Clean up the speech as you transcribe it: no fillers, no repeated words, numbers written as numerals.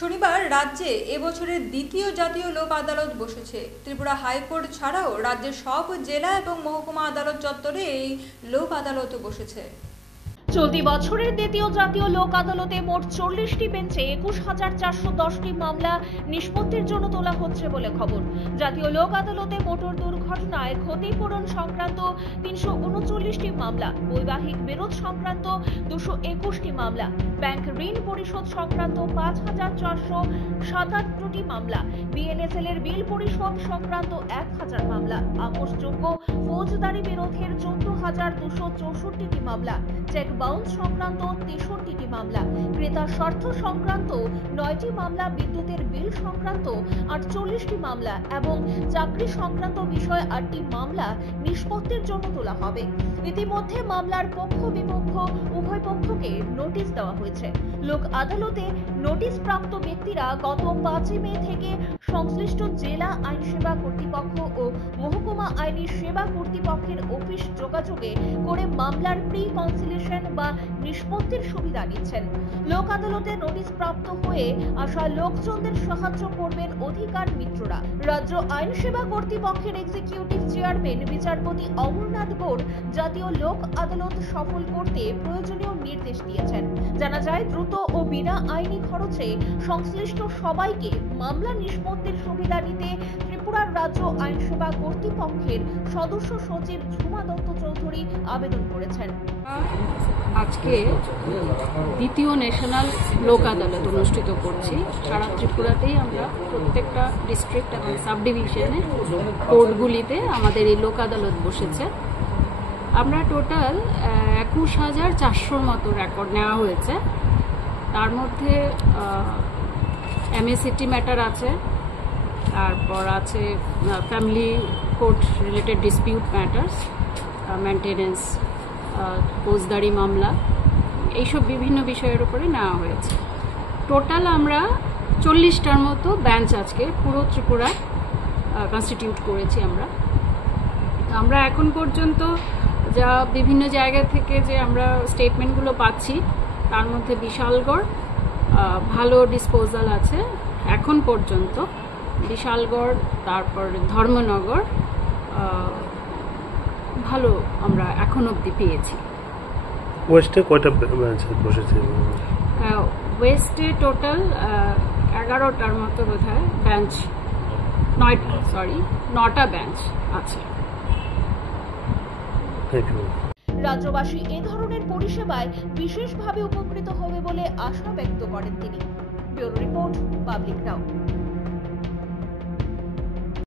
শনিবার রাজ্যে এবছরের দ্বিতীয় জাতীয় লোক আদালত বসেছে। ত্রিপুরা হাইকোর্ট ছাড়াও রাজ্যের সব জেলা এবং মহকুমা আদালত চত্বরে এই লোক আদালতও বসেছে। চলতি বছরের দ্বিতীয় জাতীয় লোক আদালতে মোট 40টি বেঞ্চে 21,410টি মামলা নিষ্পত্তির জন্য তোলা হচ্ছে বলে খবর। জাতীয় লোক আদালতে মোটর দুর্ঘটনায় ক্ষতিপূরণ সংক্রান্ত 339টি মামলা, বৈবাহিক বিরোধ সংক্রান্ত 221টি মামলা, ব্যাংক ঋণ পরিশোধ সংক্রান্ত 5,477টি মামলা, বিএনএসএল এর বিল পরিশোধ সংক্রান্ত 1000 মামলা, আপোষযোগ্য ফৌজদারি বিরোধের 14,264টি মামলা, চেক বাউন্স সংক্রান্ত 63টি মামলা, ক্রেতা স্বার্থ সংক্রান্ত 9টি মামলা, বিদ্যুতের বিল সংক্রান্ত 48টি মামলা এবং চাকরি সংক্রান্ত বিষয়ে 8টি মামলা নিষ্পত্তির জন্য তোলা হবে। ইতিমধ্যে মামলার পক্ষ বিপক্ষ উভয় পক্ষকে নোটিশ দেওয়া হয়েছে। লোক আদালতে নোটিশ প্রাপ্ত ব্যক্তিরা গত 5 মে থেকে সংশ্লিষ্ট জেলা আইন সেবা কর্তৃপক্ষ ও মহকুমা আইনি সেবা কর্তৃপক্ষের অফিস যোগাযোগে করে মামলার প্রি কনসিলিয়েশন বা নিষ্পত্তির সুবিধা নিচ্ছেন। লোক আদালতে নোটিশ প্রাপ্ত হয়ে আসা লোকজনদের সাহায্য করবেন অধিকার মিত্ররা। রাজ্য আইন সেবা কর্তৃপক্ষের এক্সিকিউটিভ চেয়ারম্যান বিচারপতি অমরনাথ গৌড় জাতীয় লোক আদালত সফল করতে প্রয়োজনীয় নির্দেশ দিয়েছেন। জানা যায়, দ্রুত ও বিনা আইনি খরচে সংশ্লিষ্ট সবাইকে মামলা নিষ্পত্তির সুবিধা নিতে ত্রিপুরার রাজ্য আইন সেবা কর্তৃপক্ষের সদস্য সচিব ঝুমা দত্ত চৌধুরী আবেদন করেছেন। আজকে দ্বিতীয় ন্যাশনাল লোক আদালত অনুষ্ঠিত করছি। সারা ত্রিপুরাতেই আমরা প্রত্যেকটা ডিস্ট্রিক্ট এবং সাব ডিভিশনে কোর্টগুলিতে আমাদের এই লোক আদালত বসেছে। আমরা টোটাল 21,400 মতো রেকর্ড নেওয়া হয়েছে। তার মধ্যে এমএসিটি ম্যাটার আছে, তারপর আছে family court related dispute matters, maintenance, ফৌজদারি মামলা, এইসব বিভিন্ন বিষয়ের উপরে নেওয়া হয়েছে। টোটাল আমরা 40টার মতো বেঞ্চ আজকে পুরো ত্রিপুরায় কনস্টিটিউট করেছি আমরা এখন পর্যন্ত যা বিভিন্ন জায়গা থেকে যে আমরা স্টেটমেন্টগুলো পাচ্ছি, তার মধ্যে বিশালগড় ভালো ডিসপোজাল আছে এখন পর্যন্ত। বিশালগড়, তারপর ধর্মনগর ভালো আমরা এখন অবধি পেয়েছি। ওয়েস্টে কয়টা বেঞ্চ বসেছে? ওয়েস্টে টোটাল 11টার মতো বোধহয় বেঞ্চ, 9টা বেঞ্চ আছে। রাজ্যবাসী এ ধরনের পরিষেবায় বিশেষভাবে উপকৃত হবে বলে আশা ব্যক্ত করেন তিনি। ব্যুরো রিপোর্ট, পাবলিক নাও।